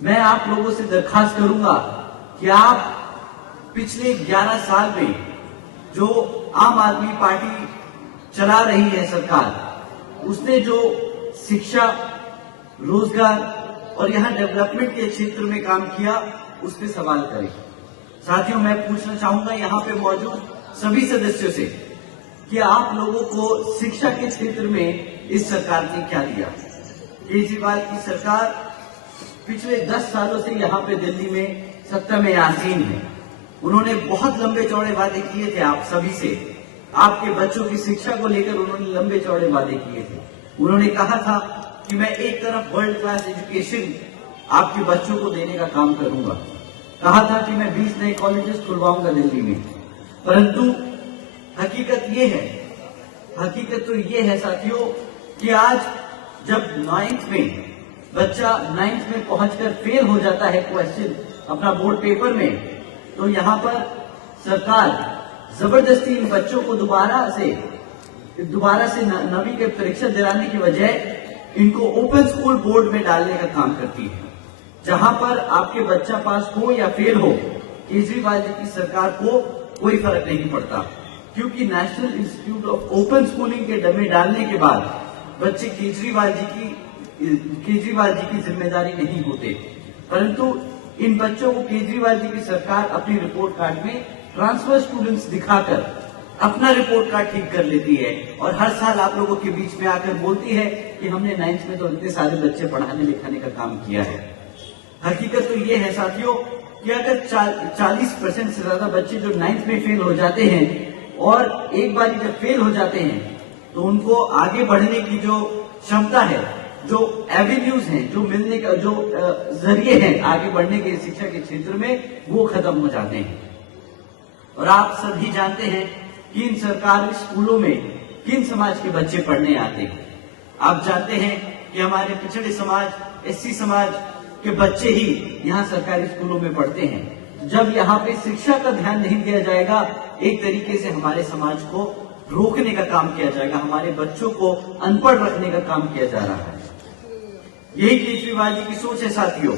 मैं आप लोगों से दरखास्त करूंगा कि आप पिछले 11 साल में जो आम आदमी पार्टी चला रही है सरकार, उसने जो शिक्षा, रोजगार और यहां डेवलपमेंट के क्षेत्र में काम किया, उस पर सवाल करें। साथियों, मैं पूछना चाहूंगा यहां पे मौजूद सभी सदस्यों से कि आप लोगों को शिक्षा के क्षेत्र में इस सरकार ने क्या दिया। केजरीवाल की सरकार पिछले 10 सालों से यहां पे दिल्ली में सत्ता में आसीन है। उन्होंने बहुत लंबे चौड़े वादे किए थे आप सभी से। आपके बच्चों की शिक्षा को लेकर उन्होंने लंबे चौड़े वादे किए थे। उन्होंने कहा था कि मैं एक तरफ वर्ल्ड क्लास एजुकेशन आपके बच्चों को देने का काम करूंगा, कहा था कि मैं 20 नए कॉलेजेस खुलवाऊंगा दिल्ली में। परंतु हकीकत तो ये है साथियों कि आज जब 9th में बच्चा 9th में पहुंचकर फेल हो जाता है क्वेश्चन अपना बोर्ड पेपर में, तो यहां पर सरकार जबरदस्ती इन बच्चों को दोबारा से 9वीं के परीक्षा दिलाने की बजाय इनको ओपन स्कूल बोर्ड में डालने का काम करती है, जहां पर आपके बच्चा पास हो या फेल हो, केजरीवाल जी की सरकार को कोई फर्क नहीं पड़ता, क्योंकि national institute of open schooling के डमे डालने के बाद बच्चे केजरीवाल जी की जिम्मेदारी नहीं होते। परंतु इन बच्चों को केजरीवाल जी की सरकार अपनी रिपोर्ट कार्ड में ट्रांसफर स्टूडेंट्स दिखाकर अपना रिपोर्ट कार्ड ठीक कर लेती है और हर साल आप लोगों के बीच में आकर बोलती है कि हमने 9th में तो इतने सारे बच्चे पढ़ाने लिखाने का काम किया है। हकीकत तो ये है साथियों कि अगर 40% से ज्यादा बच्चे जो 9th में फेल हो जाते हैं और एक बार जब फेल हो जाते हैं तो उनको आगे बढ़ने की जो क्षमता है, जो एवेन्यूज हैं, जो मिलने का जो जरिए हैं आगे बढ़ने के शिक्षा के क्षेत्र में, वो खत्म हो जाते हैं। और आप सभी जानते हैं कि इन सरकारी स्कूलों में किन समाज के बच्चे पढ़ने आते हैं। आप जानते हैं कि हमारे पिछड़े समाज, एससी समाज के बच्चे ही यहाँ सरकारी स्कूलों में पढ़ते हैं। जब यहाँ पे शिक्षा का ध्यान नहीं दिया जाएगा, एक तरीके से हमारे समाज को रोकने का काम किया जाएगा, हमारे बच्चों को अनपढ़ रखने का काम किया जा रहा है। यही केजरीवाल जी की सोच है साथियों।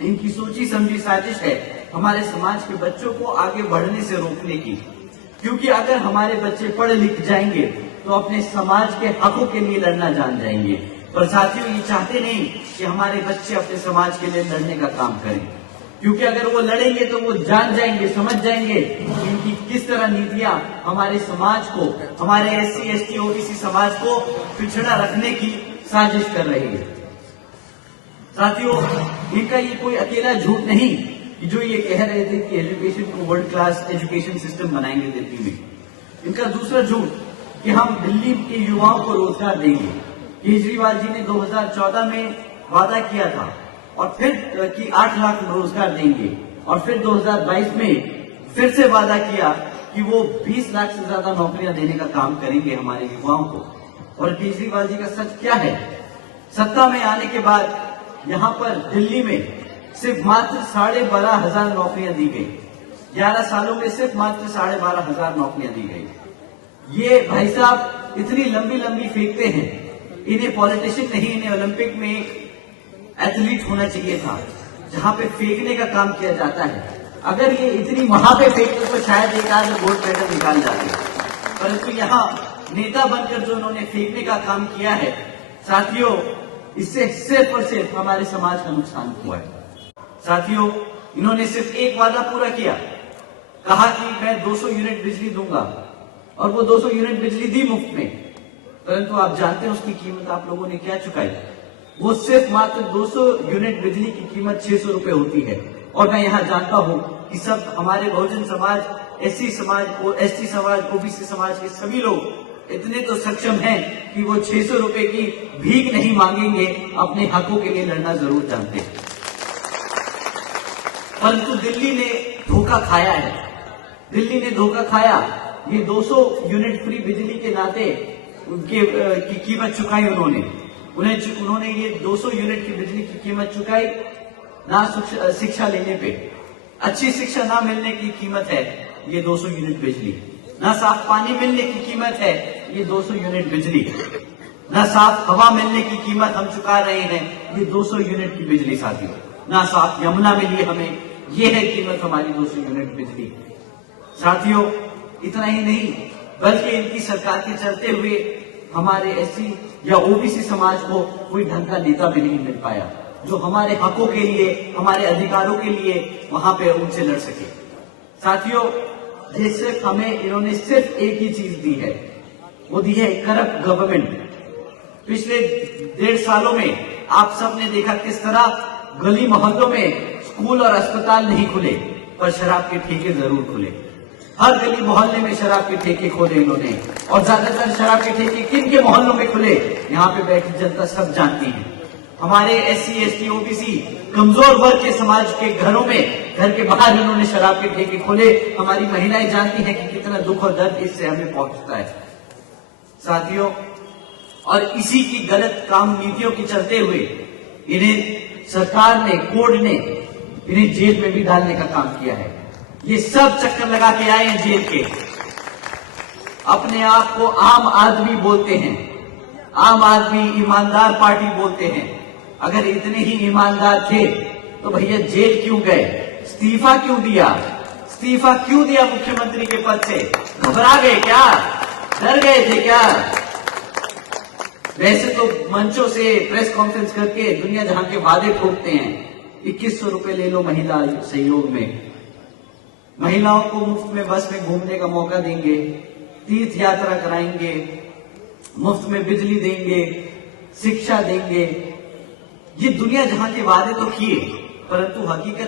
इनकी सोची समझी साजिश है हमारे समाज के बच्चों को आगे बढ़ने से रोकने की, क्योंकि अगर हमारे बच्चे पढ़ लिख जाएंगे तो अपने समाज के हकों के लिए लड़ना जान जाएंगे। पर साथियों, ये चाहते नहीं कि हमारे बच्चे अपने समाज के लिए लड़ने का काम करें, क्योंकि अगर वो लड़ेंगे तो वो जान जाएंगे, समझ जाएंगे कि इनकी किस तरह नीतियां हमारे समाज को, हमारे एससी, एसटी, ओबीसी समाज को पिछड़ा रखने की साजिश कर रही है। साथियों, इनका ये कोई अकेला झूठ नहीं कि जो ये कह रहे थे कि एजुकेशन को वर्ल्ड क्लास एजुकेशन सिस्टम बनाएंगे दिल्ली में। इनका दूसरा झूठ कि हम दिल्ली के युवाओं को रोजगार देंगे। केजरीवाल जी ने 2014 में वादा किया था और फिर कि 8 लाख रोजगार देंगे, और फिर 2022 में फिर से वादा किया कि वो 20 लाख से ज्यादा नौकरियां देने का काम करेंगे हमारे युवाओं को। और केजरीवाल जी का सच क्या है? सत्ता में आने के बाद यहाँ पर दिल्ली में सिर्फ मात्र 12,500 नौकरियां दी गई। 11 सालों में सिर्फ मात्र 12,500 नौकरियां दी गई। ये भाई साहब इतनी लंबी लंबी फेंकते हैं। इन्हें पॉलिटिशियन नहीं, इन्हें ओलंपिक में एक एथलीट होना चाहिए था, जहां पे फेंकने का काम किया जाता है। अगर ये इतनी वहां पे फेंकते तो शायद एक आध गोल्ड मेडल निकाल जाते, परंतु यहाँ नेता बनकर जो उन्होंने फेंकने का काम किया है साथियों, इससे सिर्फ और सिर्फ हमारे समाज का नुकसान हुआ है। साथियों, इन्होंने सिर्फ एक वादा पूरा किया, कहा कि मैं 200 यूनिट बिजली दूंगा, और वो 200 यूनिट बिजली दी मुफ्त में। परंतु आप जानते हैं उसकी कीमत आप लोगों ने क्या चुकाई? वो सिर्फ मात्र 200 यूनिट बिजली की कीमत 600 रुपए होती है। और मैं यहाँ जानता हूँ कि सब हमारे बहुजन समाज, एससी समाज, एसटी समाज, ओबीसी समाज के सभी लोग इतने तो सक्षम हैं कि वो 600 रुपए की भीख नहीं मांगेंगे, अपने हकों के लिए लड़ना जरूर जानते हैं। परंतु दिल्ली ने धोखा खाया है। दिल्ली ने धोखा खाया। ये 200 यूनिट फ्री बिजली के नाते उनके की कीमत चुकाई उन्होंने ये 200 यूनिट की बिजली की कीमत चुकाई ना शिक्षा लेने पे। अच्छी शिक्षा ना मिलने की कीमत है ये 200 यूनिट बिजली। ना साफ पानी मिलने की कीमत है ये 200 यूनिट बिजली। ना साफ हवा मिलने की कीमत हम चुका रहे हैं ये 200 यूनिट की बिजली। साथियों, ना साफ यमुना मिली हमें। ये है कीमत हमारी 200 यूनिट बिजली। साथियों, इतना ही नहीं बल्कि इनकी सरकार के चलते हुए हमारे एससी या ओबीसी समाज को कोई ढंग का नेता भी नहीं मिल पाया जो हमारे हकों के लिए, हमारे अधिकारों के लिए वहां पे उनसे लड़ सके। साथियों, ये सिर्फ हमें इन्होंने सिर्फ एक ही चीज दी है, वो दी है करप्ट गवर्नमेंट। पिछले 1.5 सालों में आप सबने देखा किस तरह गली मोहल्लों में स्कूल और अस्पताल नहीं खुले पर शराब के ठेके जरूर खुले। हर गली मोहल्ले में शराब के ठेके खोले इन्होंने, और ज्यादातर शराब के ठेके किन के मोहल्लों में खुले यहाँ पे बैठी जनता सब जानती है। हमारे एससी, एसटी, ओबीसी कमजोर वर्ग के समाज के घरों में, घर के बाहर इन्होंने शराब के ठेके खोले। हमारी महिलाएं जानती हैं कि कितना दुख और दर्द इससे हमें पहुंचता है। साथियों, और इसी की गलत काम नीतियों के चलते हुए इन्हें सरकार ने, कोर्ट ने इन्हें जेल में भी डालने का काम किया है। ये सब चक्कर लगा के आए हैं जेल के। अपने आप को आम आदमी बोलते हैं, आम आदमी ईमानदार पार्टी बोलते हैं। अगर इतने ही ईमानदार थे तो भैया जेल क्यों गए? इस्तीफा क्यों दिया? इस्तीफा क्यों दिया मुख्यमंत्री के पद से? घबरा गए क्या? डर गए थे क्या? वैसे तो मंचों से प्रेस कॉन्फ्रेंस करके दुनिया जहां के वादे ठोकते हैं। 2100 रुपए ले लो महिला सहयोग में, महिलाओं को मुफ्त में बस में घूमने का मौका देंगे, तीर्थ यात्रा कराएंगे, मुफ्त में बिजली देंगे, शिक्षा देंगे। ये दुनिया जहां के वादे तो किए, परंतु हकीकत